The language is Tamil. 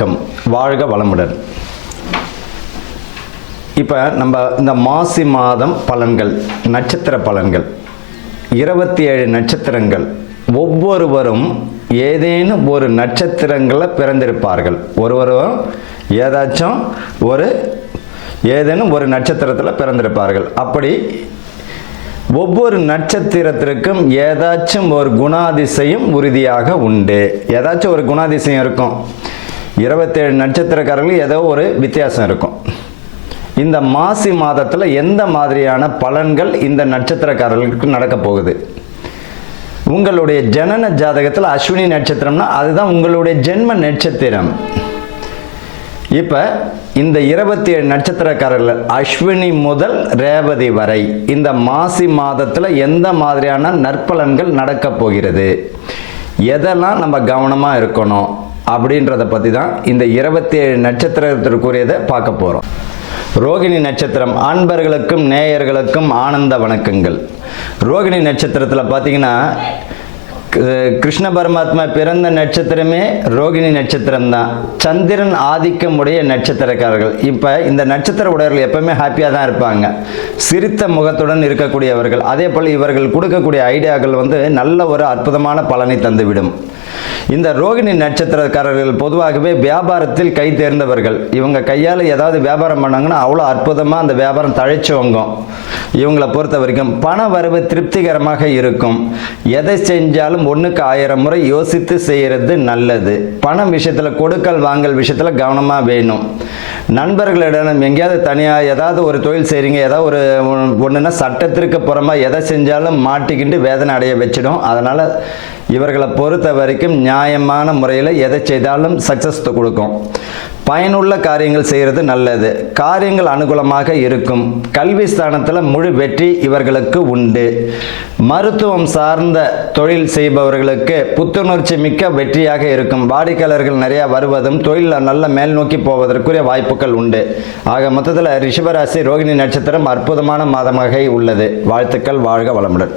வணக்கம், வாழ்க வளமுடன். இப்போ நம்ம இந்த மாசி மாதம் பலன்கள், நட்சத்திர பலன்கள், 27 நட்சத்திரங்கள், ஒவ்வொருவரும் ஏதேனும் ஒரு நட்சத்திரங்களில் பிறந்திருப்பார்கள். ஒருவரும் ஏதேனும் ஒரு நட்சத்திரத்தில் பிறந்திருப்பார்கள். அப்படி ஒவ்வொரு நட்சத்திரத்திற்கும் ஏதாச்சும் ஒரு குணாதிசயம் உறுதியாக உண்டு. ஏதாச்சும் ஒரு குணாதிசயம் இருக்கும். 27 நட்சத்திரக்காரர்கள் ஏதோ ஒரு வித்தியாசம் இருக்கும். இந்த மாசி மாதத்தில் எந்த மாதிரியான பலன்கள் இந்த நட்சத்திரக்காரர்களுக்கு நடக்க போகுது? உங்களுடைய ஜனன ஜாதகத்தில் அஸ்வினி நட்சத்திரம்னா அதுதான் உங்களுடைய ஜென்ம நட்சத்திரம். இப்போ இந்த 27 நட்சத்திரக்காரர்கள் அஸ்வினி முதல் ரேவதி வரை இந்த மாசி மாதத்தில் எந்த மாதிரியான நற்பலன்கள் நடக்க போகிறது, எதெல்லாம் நம்ம கவனமாக இருக்கணும் அப்படின்றத பற்றி தான் இந்த 27 நட்சத்திரத்திற்குரியதை பார்க்க போகிறோம். ரோகிணி நட்சத்திரம் அன்பர்களுக்கும் நேயர்களுக்கும் ஆனந்த வணக்கங்கள். ரோகிணி நட்சத்திரத்தில் பார்த்தீங்கன்னா கிருஷ்ண பரமாத்மா பிறந்த நட்சத்திரமே ரோகிணி நட்சத்திரம் தான். சந்திரன் ஆதிக்கமுடைய நட்சத்திரக்காரர்கள். இப்போ இந்த நட்சத்திர உடையவர்கள் எப்பவுமே ஹாப்பியாக தான் இருப்பாங்க, சிரித்த முகத்துடன் இருக்கக்கூடியவர்கள். அதே போல் இவர்கள் கொடுக்கக்கூடிய ஐடியாக்கள் நல்ல ஒரு அற்புதமான பலனை தந்துவிடும். இந்த ரோகிணி நட்சத்திரக்காரர்கள் பொதுவாகவே வியாபாரத்தில் கை தேர்ந்தவர்கள். இவங்க கையால் ஏதாவது வியாபாரம் பண்ணாங்கன்னா அவ்வளோ அற்புதமாக அந்த வியாபாரம் தழைச்சவங்கும். இவங்களை பொறுத்த வரைக்கும் பண வரவு திருப்திகரமாக இருக்கும். எதை செஞ்சாலும் 1க்கு 1000 முறை யோசித்து செய்கிறது நல்லது. பணம் விஷயத்தில், கொடுக்கல் வாங்கல் விஷயத்தில் கவனமாக வேணும். நண்பர்களிடம் எங்கேயாவது தனியாக ஏதாவது ஒரு தொழில் செய்கிறீங்க, ஏதாவது ஒன்றுன்னா சட்டத்திற்கு புறமாக எதை செஞ்சாலும் மாட்டிக்கிட்டு வேதனை அடைய வச்சிடும். அதனால் இவர்களை பொறுத்த வரைக்கும் நியாயமான முறையில் எதை செய்தாலும் சக்ஸஸ் கொடுக்கும். பயனுள்ள காரியங்கள் செய்கிறது நல்லது. காரியங்கள் அனுகூலமாக இருக்கும். கல்வி ஸ்தானத்தில் முழு வெற்றி இவர்களுக்கு உண்டு. மருத்துவம் சார்ந்த தொழில் செய்பவர்களுக்கு புத்துணர்ச்சி மிக்க வெற்றியாக இருக்கும். வாடிக்கையாளர்கள் நிறையா வருவதும் தொழில் நல்ல மேல் நோக்கி போவதற்குரிய வாய்ப்புகள் உண்டு. ஆக மொத்தத்தில் ரிஷபராசி ரோகிணி நட்சத்திரம் அற்புதமான மாதமாக உள்ளது. வாழ்த்துக்கள், வாழ்க வளமுடன்.